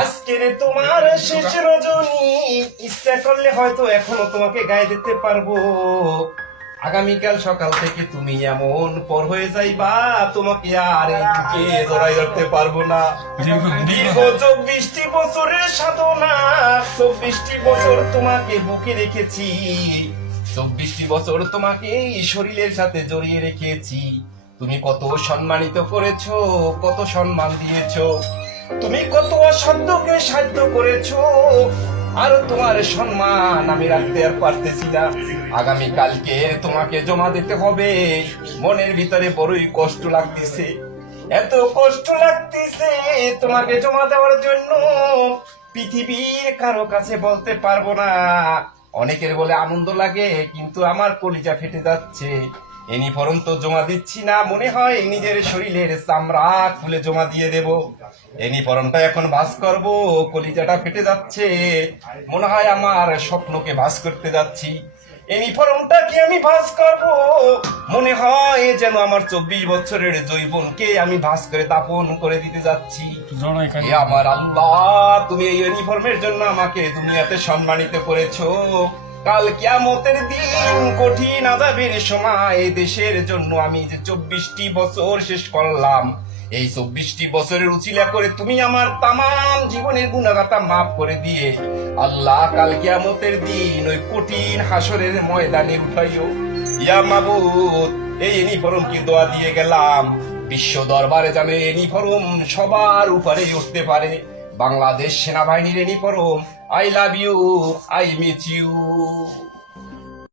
আজকের তোমার শেষ রজনী, ইচ্ছা করলে হয়তো এখনো তোমাকে গায়ে দিতে পারবো। আগামীকাল সকাল থেকে তুমি এমন পর হয়ে যাইবা, তোমাকে আর কে জড়াই রাখতে পারবো না। দীর্ঘ 24টি বছরের সাধনা, 24টি বছর তোমাকে বুকে রেখেছি, 24টি বছর তোমাকে এই শরীরের সাথে জড়িয়ে রেখেছি। তুমি কত সম্মানিত করেছো, কত সম্মান দিয়েছো, তুমি কত অসাধ্যকে সাধ্য করেছো, আর তোমার সম্মান আমি রাখতে আর পারতেছি না। আগামীকালকে তোমাকে জমা দিতে হবে। মনের ভিতরে বড়ই কষ্ট লাগতেছে, এত কষ্ট লাগতেছে তোমাকে জমা দেওয়ার জন্য। পৃথিবীর কারো কাছে বলতে পারবো না। অনেকের বলে আনন্দ লাগে, কিন্তু আমার কলিজা ফেটে যাচ্ছে। ইউনিফর্ম তো জমা দিচ্ছি না, মনে হয় নিজের শরীরের চামড়া খুলে জমা দিয়ে দেব। ইউনিফর্মটা এখন ভাঁজ করব, কলিজাটা ফেটে যাচ্ছে, মনে হয় আমার স্বপ্নকে ভাঁজ করতে যাচ্ছি। ইউনিফর্মটা কি আমি ভাঁজ করব, মনে হয় যেন আমার 24 বছরের যৌবনকে আমি ভাঁজ করে দাপন করে দিতে যাচ্ছি। হে আমার আল্লাহ, তুমি এই ইউনিফর্মের জন্য আমাকে দুনিয়াতে সম্মানিত করেছো। কাল কিয়ামতের দিন কঠিন আযাবের সময় দেশের জন্য আমি যে 24টি বছর শেষ করলাম, এই 24টি বছরের উছিলা করে তুমি আমার তামাম জীবনের গুনাহগাতা মাফ করে দিয়ে আল্লাহ কাল কিয়ামতের দিন ওই কঠিন হাসরের ময়দানে উঠাইও। ইয়া মাবুদ, এই ইউনিফর্ম কি দোয়া দিয়ে গেলাম, বিশ্ব দরবারে যেন এই ইউনিফর্ম সবার উপরে উঠতে পারে। বাংলাদেশ সেনাবাহিনীর uniform, I love you, I miss you.